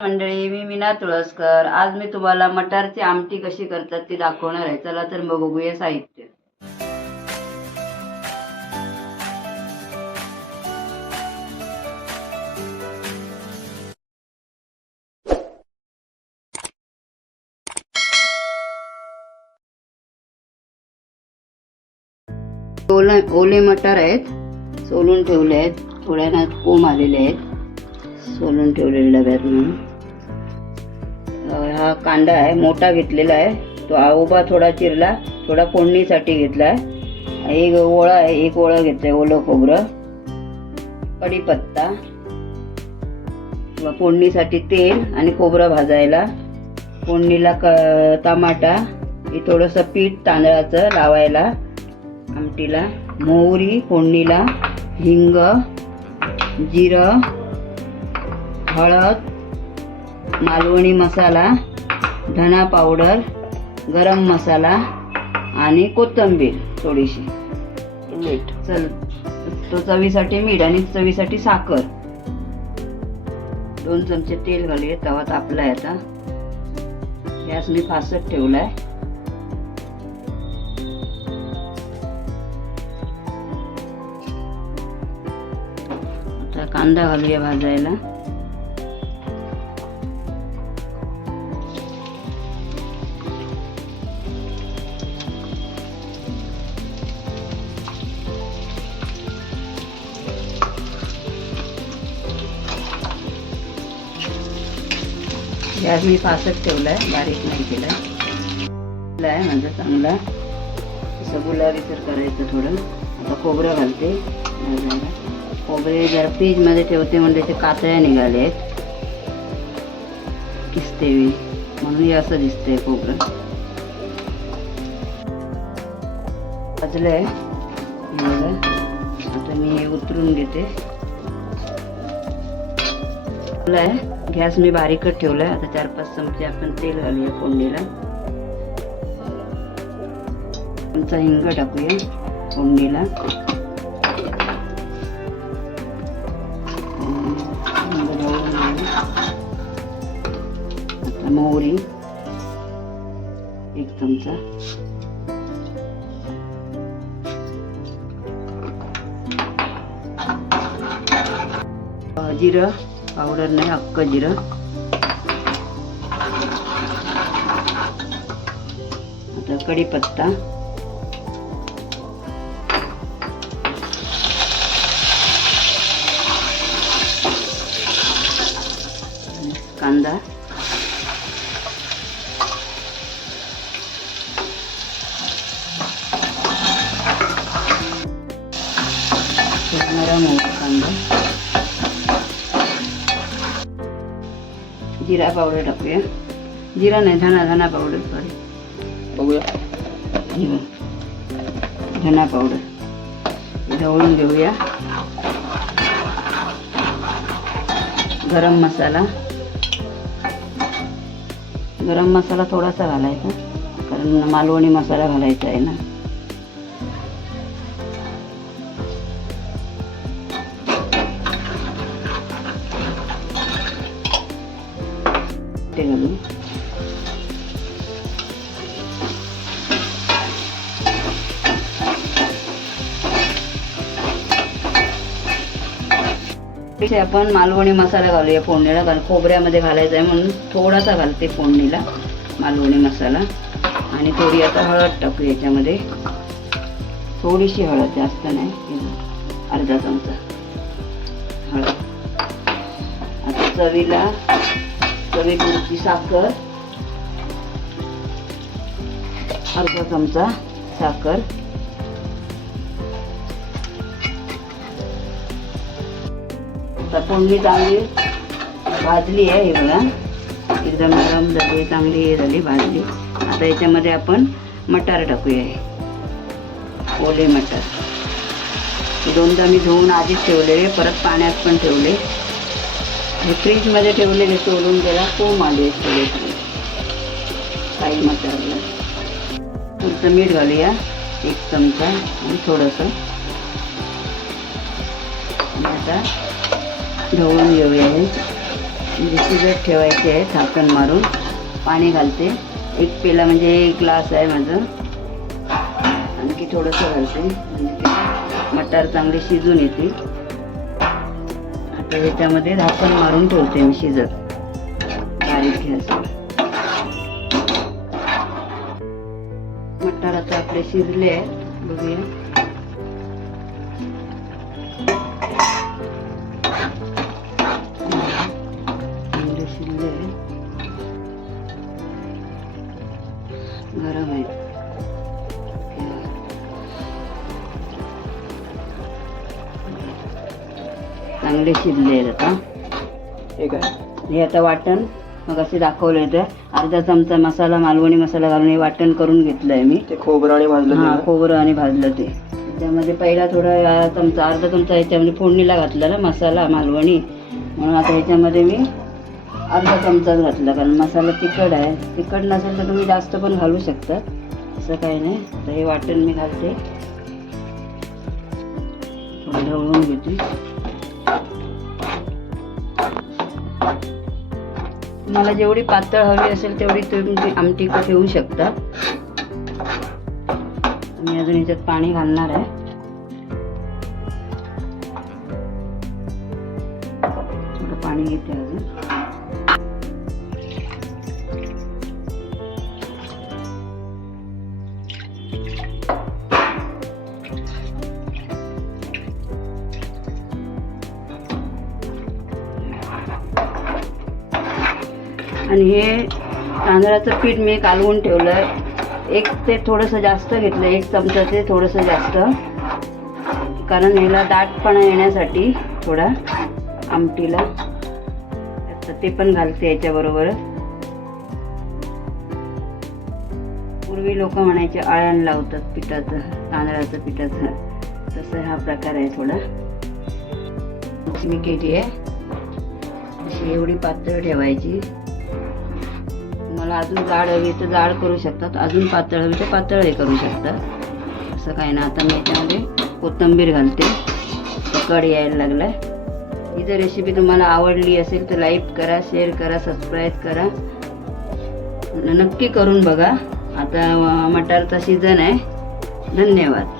मंडळी, मी मीना तुळसकर. आज मी तुम्हाला मटारची आमटी कशी करतात ती दाखवणार आहे. चला तर मग बघूया साहित्य. ओले मटार आहेत, सोलून ठेवले आहेत. थोड्याना कोंब आलेले आहेत, सोलून ठेवलेले डब्यात. हा कांदा आहे, मोठा घेतलेला आहे. तो उभा थोडा चिरला, थोडा फोडणीसाठी घेतलाय. एक ओळा आहे, एक ओळा घेतलाय ओलं खोबरं, कढीपत्ता, फोडणीसाठी तेल आणि खोबरं भाजायला. फोडणीला टमाटा, हे थोडंसं पीठ तांदळाचं लावायला आमटीला. मोहरी फोडणीला, हिंग, जिरं, हळद, मालवणी मसाला, धना पावडर, गरम मसाला आणि कोथिंबीर थोडीशी, मीठ. तो चवीसाठी मीठ आणि चवीसाठी साखर. 2 चमचे तेल घालूया. तवा तापलाय. आता गॅस मी फास्ट ठेवलाय. आता कांदा घालूया भाजायला. गॅस मी फास्ट ठेवलाय, बारीक नाही केलाय. माझा चांगला असं गुलाबीसर करायचं थोडं. आता खोबरं घालते. खोबरे जरा फ्रीज मध्ये ठेवते म्हणजे ते कातळ्या निघाले आहेत, किसते मी, म्हणून हे असं दिसतंय खोबरं. भाजलंय. आता मी हे उतरून घेते. गॅस मी बारीकच ठेवलाय. आता 4-5 चमचे आपण तेल घालूया फोडणीला. चमचा हिंग टाकूया फोडणीला. आता मोहरी 1 चमचा, जिरं पावडर नाही, अख्खं जिरं. आता कढीपत्ता, कांदा, नरम होतो कांदा. जिरा पावडर टाकूया. जिरा नाही, धना पावडर, सॉरी, बघूया. धना पावडर ढवळून घेऊया. गरम मसाला थोडासा घालायचा, कारण मालवणी मसाला घालायचा आहे ना. ते घालू. आपण मालवणी मसाला घालूया फोडणीला, कारण खोबऱ्यामध्ये घालायचा आहे म्हणून थोडासा घालते फोडणीला मालवणी मसाला. आणि थोडी आता हळद टाकू याच्यामध्ये, थोडीशी हळद, जास्त नाही, अर्धा चमचा हळद. आता चवीपुरती साखर, अर्धा चमचा साखर. आता फोडणी चांगली भाजली आहे, हे बघा, एकदम नरम झाली, चांगली हे झाली, भाजली. आता याच्यामध्ये आपण मटार टाकूया. ओले मटार 2दा मी धुवून आधीच ठेवले, परत पाण्यात पण ठेवले. हे फ्रीज मध्ये ठेवलेले, सोलून गेला, कोंब आले थोडे काही मटारला. पुढचं मीठ घालूया 1 चमचा आणि थोडंसं. आता ढवळून घेऊया हे. म्हणजे शिजत ठेवायचे आहे झाकण मारून. पाणी घालते, 1 पेला म्हणजे 1 ग्लास आहे माझं, आणखी थोडंसं घालते म्हणजे ते मटार चांगले शिजून येतील. आता ह्याच्यामध्ये झाकण मारून ठेवते मी शिजत बारीक गॅसवर. मटार आता आपले शिजले आहे, बघूया. शिजले आहे, गरम आहे. चांगले शिजले आहेत आता. हे आता वाटण मग असे दाखवलं होतं, अर्धा चमचा मसाला, मालवणी मसाला घालून हे वाटण करून घेतलं आहे मी. ते खोबरं आणि भाजलं. हां, खोबरं आणि भाजलं ते. त्यामध्ये पहिला थोडा अर्धा चमचा ह्याच्यामध्ये फोडणीला घातला ना मसाला मालवणी, म्हणून आता ह्याच्यामध्ये मी अर्धा चमचाच घातला, कारण मसाला तिखट आहे. तिखट नसेल तर तुम्ही जास्त पण घालू शकता, असं काही नाही. तर हे वाटण मी घालते, थोडं ढवळून घेते. तुम्हाला जेवढी पातळ हवी असेल तेवढी तुम्ही आमटी ठेवू शकता. मी अजून याच्यात पाणी घालणार आहे. थोडं पाणी घेते अजून. आणि हे तांदळाचं पीठ मी कालवून ठेवलं, एक ते थोडंसं जास्त घेतलं, 1 चमचा ते थोडंसं जास्त, कारण ह्याला दाटपणा येण्यासाठी थोडा आमटीला. तर ते पण घालते याच्याबरोबरच. पूर्वी लोक म्हणायचे आळण लावतात पिठाचं, तांदळाचं पिठाचं, तसं हा प्रकार आहे थोडा. मी केली आहे अशी, एवढी पातळ ठेवायची. मला अजून जाड हवी तर जाड करू शकतात, अजून पातळ हवी तर पातळ हे करू शकतात, असं काही ना. आता मी याच्यामध्ये कोथिंबीर घालते, कड यायला लागलाय. ही जर रेसिपी तुम्हाला आवडली असेल तर लाईक करा, शेअर करा, सबस्क्राईब करा, नक्की करून बघा. आता मटारचा सीझन आहे. धन्यवाद.